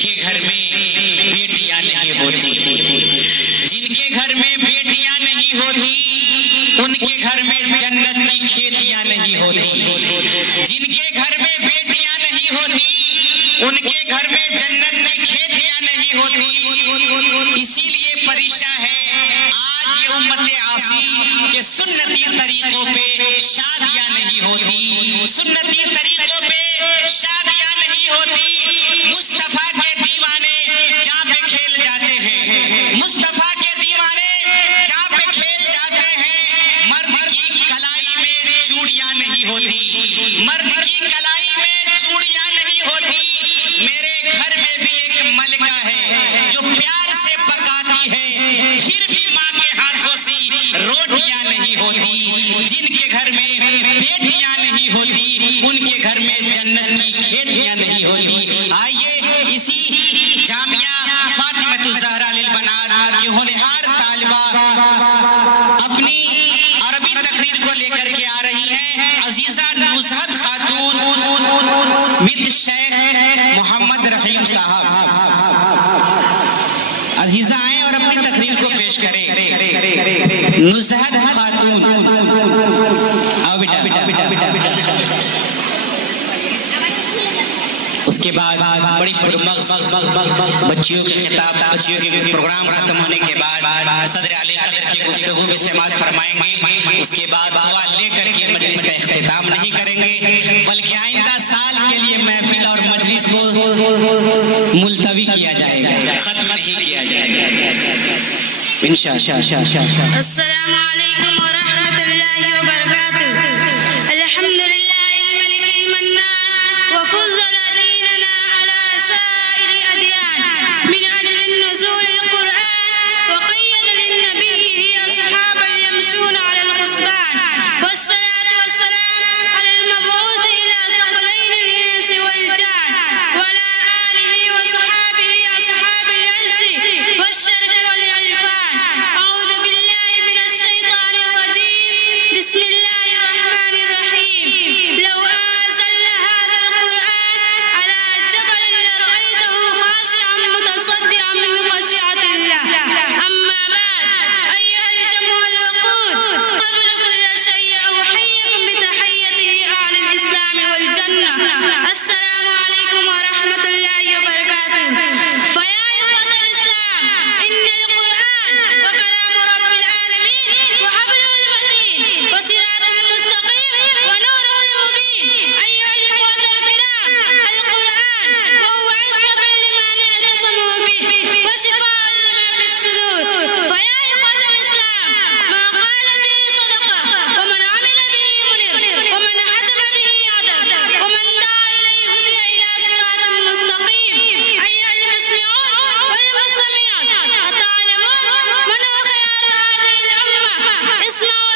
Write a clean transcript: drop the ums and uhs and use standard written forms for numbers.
کے گھر میں بیٹیاں نہیں ہوتی، جن کے گھر میں بیٹیاں نہیں ہوتی ان کے گھر میں جنت کی کھیتیاں نہیں ہوتی، جن کے گھر میں بیٹیاں نہیں ہوتی ان کے گھر میں جنت کی کھیتیاں نہیں ہوتی۔ اسی لیے پریشاں ہے آج یہ امت عاصی کہ سنتی طریقوں پہ شادیاں نہیں ہوتی، سنتی طریقوں پہ شادیاں نہیں ہوتی۔ مصطفیٰ کے دیوانے جہاں پہ کھیل جاتے ہیں، مصطفیٰ کے دیوانے جہاں پہ کھیل جاتے ہیں، مرد کی کلائی میں چوڑیاں نہیں ہوتی، مرد کی کلائی میں چوڑیاں نہیں ہوتی۔ میرے گھر میں بھی ایک ملکہ ہے جو پیار سے پکاتی ہے، پھر بھی ماں کے ہاتھوں سے روٹیاں نہیں ہوتی۔ جن کے گھر میں بیٹیاں نہیں ہوتی ان کے گھر میں جنت کی کھیتیاں نہیں ہوتی۔ آئیے اسی جامعہ فاطمۃ الزہرا للبنات کے ہونہار طالبہ اپنی عربی تقریر کو لے کر کے آ رہی ہیں، عزیزہ نزہت خاتون بنت شیخ محمد رحیم صاحب۔ عزیزہ آئیں اور اپنی تقریر کو پیش کریں۔ نزہت خاتون، آؤ بیٹا۔ اس کے بعد بڑی پرمغز بچیوں کے خطاب، بچیوں کے پروگرام ختم ہونے کے بعد صدر علی قدر کی گفتگو بھی سماعت فرمائیں گے۔ اس کے بعد دعا لے کر کے مجلس کا اختتام نہیں کریں گے، بلکہ آئندہ سال کے لیے محفل اور مجلس کو ملتوی کیا جائے گا، ختم نہیں کیا جائے گا انشاءاللہ۔ السلام علیکم ورحمۃ اللہ وبرکاتہ۔ الحمد للہ الملک المنان وفضل دیننا على سائر الادیان من اجل نزول القرآن وقید للنبی اصحابا یمشون على الحسبان والصلاة والسلام على المبعوث الى ثقلین الانس والجان وعلى آلہ وصحابہ اصحاب العز والشرف والعرفان۔ اعوذ باللہ من الشیطان الرجیم، بسم اللہ الرحمن الرحیم۔ لو انزلنا هذا القرآن على جبل لرأيته خاشعا متصدعا من خشیۃ اللہ۔ اما بعد، ایھا الجمع الوقود، قبل كل شیء احییکم بتحیته اہل الاسلام والجنہ۔ السلام علیکم ورحمۃ اللہ وبرکاتہ۔ فیا اخوة الاسلام، ان القرآن وكلام رب العالمين وحبله المتين وصراط مستقيم ونوره المبين۔ أيها الإخوة الكرام، القرآن وهو عصمة لمن اعتصموا به وشفاء لما في الصدور۔ فيا إخوة الإسلام، ما قال به صدق، ومن عمل به منر، ومن حكم به عدل، ومن دعا إليه هدي إلى صراط مستقيم۔ أيها المسمعون والمستمعات، أتعلمون من هو خيار هذه الأمة؟ اسمعوا